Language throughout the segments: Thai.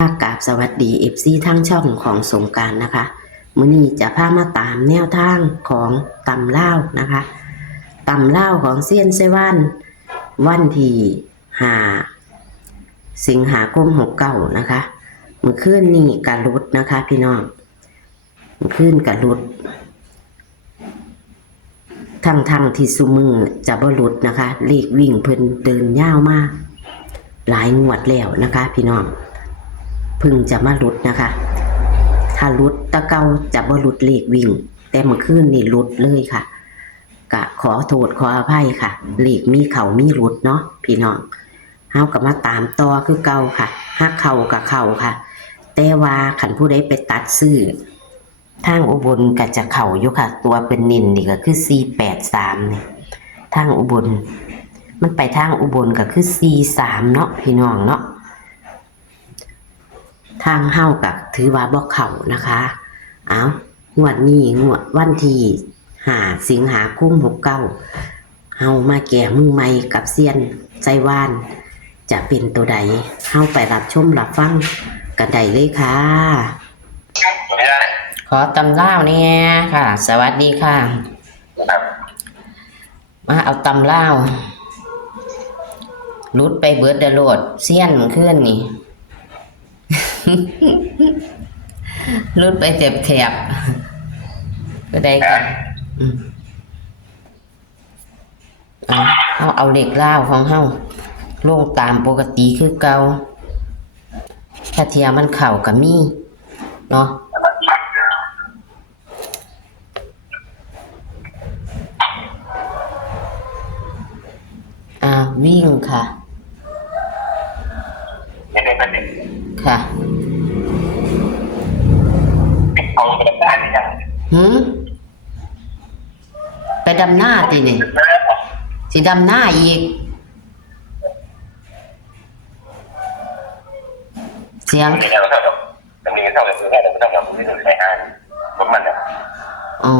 กราบสวัสดีFCทั้งช่องของสงกรานต์นะคะมื้อนี้จะพามาตามแนวทางของตำลาวนะคะตำลาวของเซียนไซวันวันที่5สิงหาคม69นะคะมื้อคืนนี้กะหลุดนะคะพี่น้องมื้อคืนกะหลุดทั้งที่ซุมือจะบ่หลุดนะคะเลขวิ่งเพิ่นเดินยาวมากหลายงวดแล้วนะคะพี่น้องพึ่งจะมาหลุดนะคะ ถ้าหลุดตะเกาจะบ่หลุดเลขวิ่งแต่เมื่อคืนนี่หลุดเลยค่ะกะขอโทษขออภัยค่ะเลขมีเขามีหลุดเนาะพี่น้องเฮาก็มาตามต่อคือเก่าค่ะฮักเข้ากับเข้าค่ะแต่ว่าคันผู้ใดไปตัดซื้อทางอุบลก็จะเข้าอยู่ค่ะตัวเป็นนินนี่ก็คือ483นี่ทางอุบลมันไปทางอุบลก็คือ43เนาะพี่น้องเนาะทางเฮากับถือว่าบ่เข้านะคะเอางวดนี้งวดวันที่5สิงหาคม69เฮามาแก้มือใหม่กับเซียนไซวานจะเป็นตัวใดเฮาไปรับชมรับฟังกันได้เลยค่ะขอตำลาวเนี่ยค่ะสวัสดีค่ะมาเอาตำลาวรุดไปเบิดเดโลดเซียนขึ้นนี่รุดไปแถบก็ได้ค่ะเอาเหล็กล่าวของเฮาลงตามปกติคือเก่าถ้าเทียมันเข่ากับมีเนาะวิ่งค่ะค่ะไปดำหน้าตีนี่สิดำหน้าอีกเสียงอ๋อ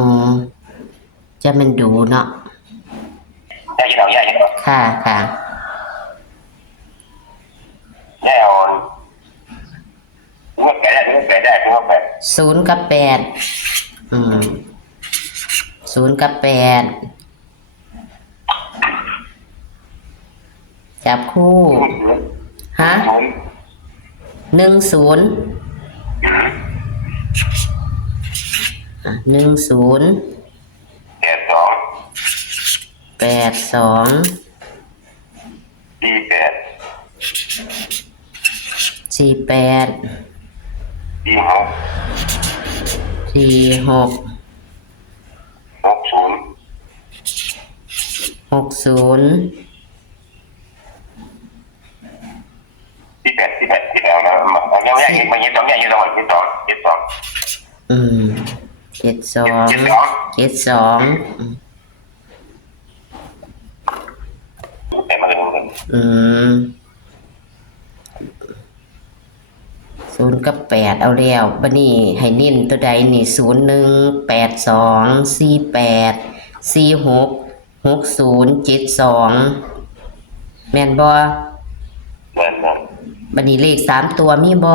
จะมันดูเนาะค่ะค่ะ0 กับ 80 กับ 8จับคู่ฮะ10 10 82 48 46 60720 กับ 8เอาแล้วบัดนี้ให้เน้นตัวใดนี่01 82 48 46 60 72แม่นบ่บัดนี้เลข3ตัวมีบ่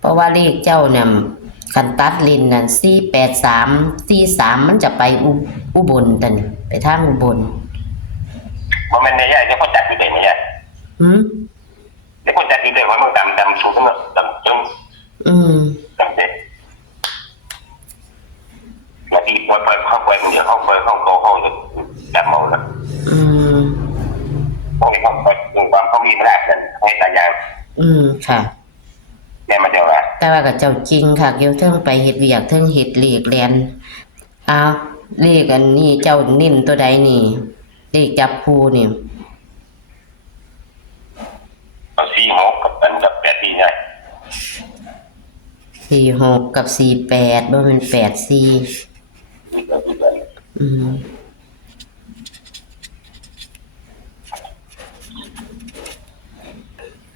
เพราะว่าเลขเจ้าเนี่ยคันตัดลินนั่น483 43มันจะไปอุบลตันไปทางอุบลบ่แม่นได้ใหญ่ที่เขาจัดอยู่ได้ใหญ่ที่เขาจัดอยู่ได้ว่ามันดำสูงเนาะดำจังดำเด็ดแล้วที่ปล่อยเข้าไปมันเดี๋ยวเข้าไปเข้าโตเข้าจะดำหมดแล้วพวกนี้เขาไปความเขามีแรกกันให้ตายายค่ะเนี่ยมันจะว่าแต่ว่ากับเจ้าจริงค่ะเกี่ยวเทิงไปเฮ็ดเวียกเทิงเฮ็ดเลขแลนเลขอันนี้เจ้านิ่นตัวใดนี่เลขจับคู่นี่46กับ8ปีได้46กับ48บ่แม่น84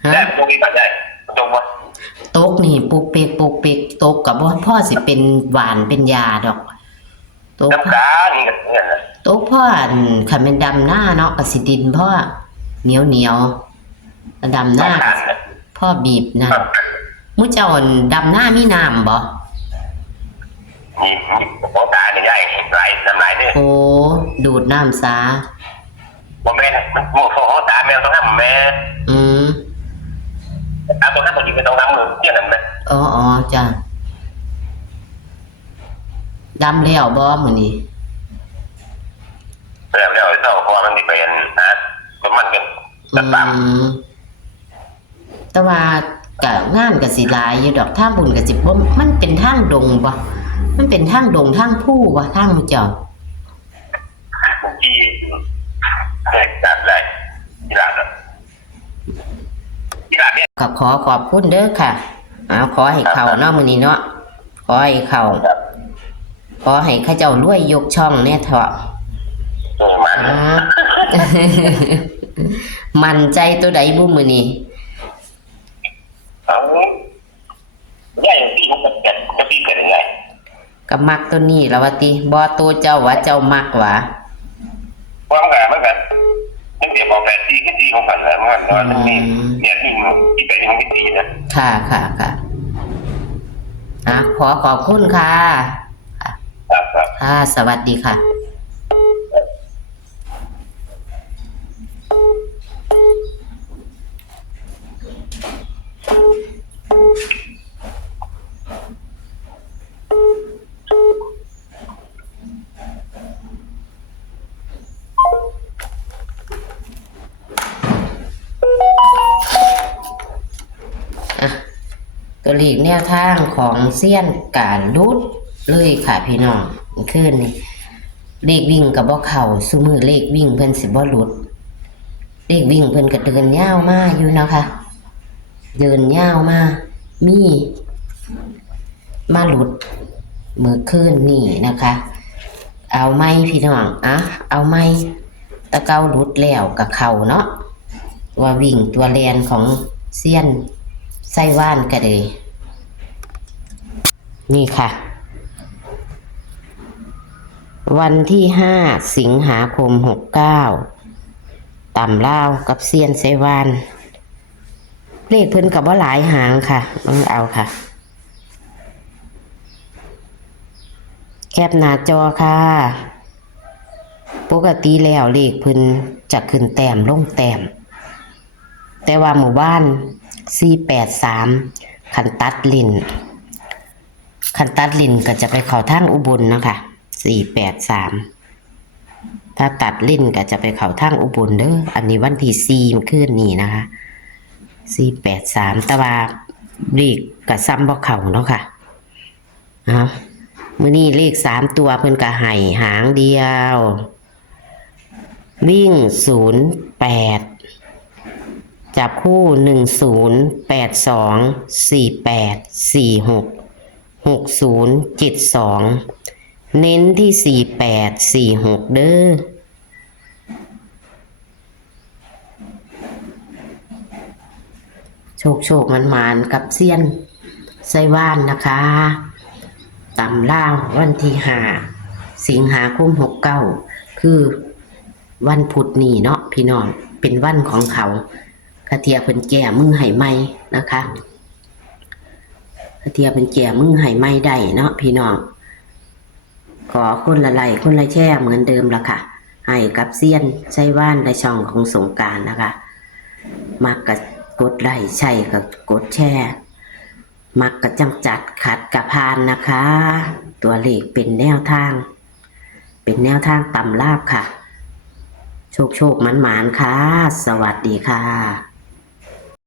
ฮะตรงนี้ก็ได้ตรงว่า นี่ปลูกเปกปลูกเปกตกกับว่าพ่อสิเป็นหวานเป็นยาดอกตก น้ำตานี่ก็เนี่ยนะ ตกพ่อขันเป็นดำหน้าเนาะกับสิดินพ่อเหนียวดำหน้า น้ำตาลนะ พ่อบีบนะมุ้เจ้าดำหน้ามีน้ำบ่ นี่โอ้ตาเนี่ยใหญ่ไหลน้ำไหลเนี่ย โอ้ดูดน้ำซา ผมแม่มันโอ้โหตาแมวต้องทำแม่ อืม ตาต้องทำคนจริงไม่ต้องทำมือเกี่ยงนั้นนะ อ๋อจ้ะดำแล้วบ่มื้อนี้ แล้วเจ้าพอมันที่เป็นนะก็มันกัน อื ตาม มแต่ว่ากะงานก็สิหลายอยู่ดอกทางบุญก็สิบ่มันเป็นทางดงบ่มันเป็นทางดงทางผู้บ่ทางมุ้เจ้า ที่เด็กจัดเลยที่ร้านเนี่ย ก็ขอขอบคุณเด้อค่ะขอให้เขาเนาะมื้อนี้เนาะขอให้เขาขอให้เขาเจ้ารวยยกช่องเนี่ยเถอะ มา อ่า มั่นใจตัวใดบุมื้อนี้ เอาใหญ่ที่มันเกิดจะปีเกิดยังไง ก็มักตัวนี้แล้วว่าติบ่ตัวเจ้าว่าเจ้ามักหวะ เพราะมันตั้งแต่บอกแบบที่ที่ของมันแล้วมันมีเนี่ยที่เป็นของที่นะ ค่ะขอขอบคุณค่ะ ครับ ค่ะสวัสดีค่ะตัวเลขแนวทางของเซียนการรุดเลยค่ะพี่น้องขึ้นนี่เลขวิ่งกับบ่เข่าซุมือเลขวิ่งเพิ่นสิบ่หลุดเลขวิ่งเพิ่นก็เดินยาวมาอยู่เนาะค่ะเดินยาวมามีมาหลุดมือขึ้นนี่นะคะ เอาไหมพี่น้องเอาไหมตะเกาหลุดแล้วกับเข่าเนาะว่าวิ่งตัวแลนของเซียนไส้ว่านก็เลยนี่ค่ะ วันที่5 สิงหาคม 69ต่ำลาวกับเซียนไส้ว่าน เลขเพิ่นกับว่าหลายหางค่ะต้องเอาค่ะ แคปหน้าจอค่ะ ปกติแล้วเลขเพิ่นจะขึ้นแต้มลงแต้มแต่ว่าหมู่บ้าน483คันตัดลิ้นก็จะไปเข้าทางอุบลนะคะ483ถ้าตัดลิ้นก็จะไปเข้าทางอุบลเด้ออันนี้วันที่4คืนนี้นะคะ483แต่ว่าเลขก็ซ้ำบ่เข้าเนาะค่ะมื้อนี้เลข3ตัวเพิ่นก็ให้หางเดียววิ่ง08จับคู่108248466072เน้นที่4846เด้อโชคมันกับเซียนไส้ว่านนะคะตำล่าววันที่5 สิงหาคม 69คือวันพุธนี้เนาะพี่น้องเป็นวันของเขากระเทียเพิ่นแก่มือให้ไหมนะคะกระเทียเพิ่นแก่มือให้ไหมได้เนาะพี่น้องขอคนละไลค์คนละแชร์เหมือนเดิมละค่ะให้กับเซียนไส้ว่านในช่องของสงกรานต์นะคะมักกับกดไลค์ใช่กับกดแชร์มักกับจังจัดขัดกับพานนะคะ ตัวเลขเป็นแนวทางต่ำลาบค่ะโชคมันค่ะสวัสดีค่ะ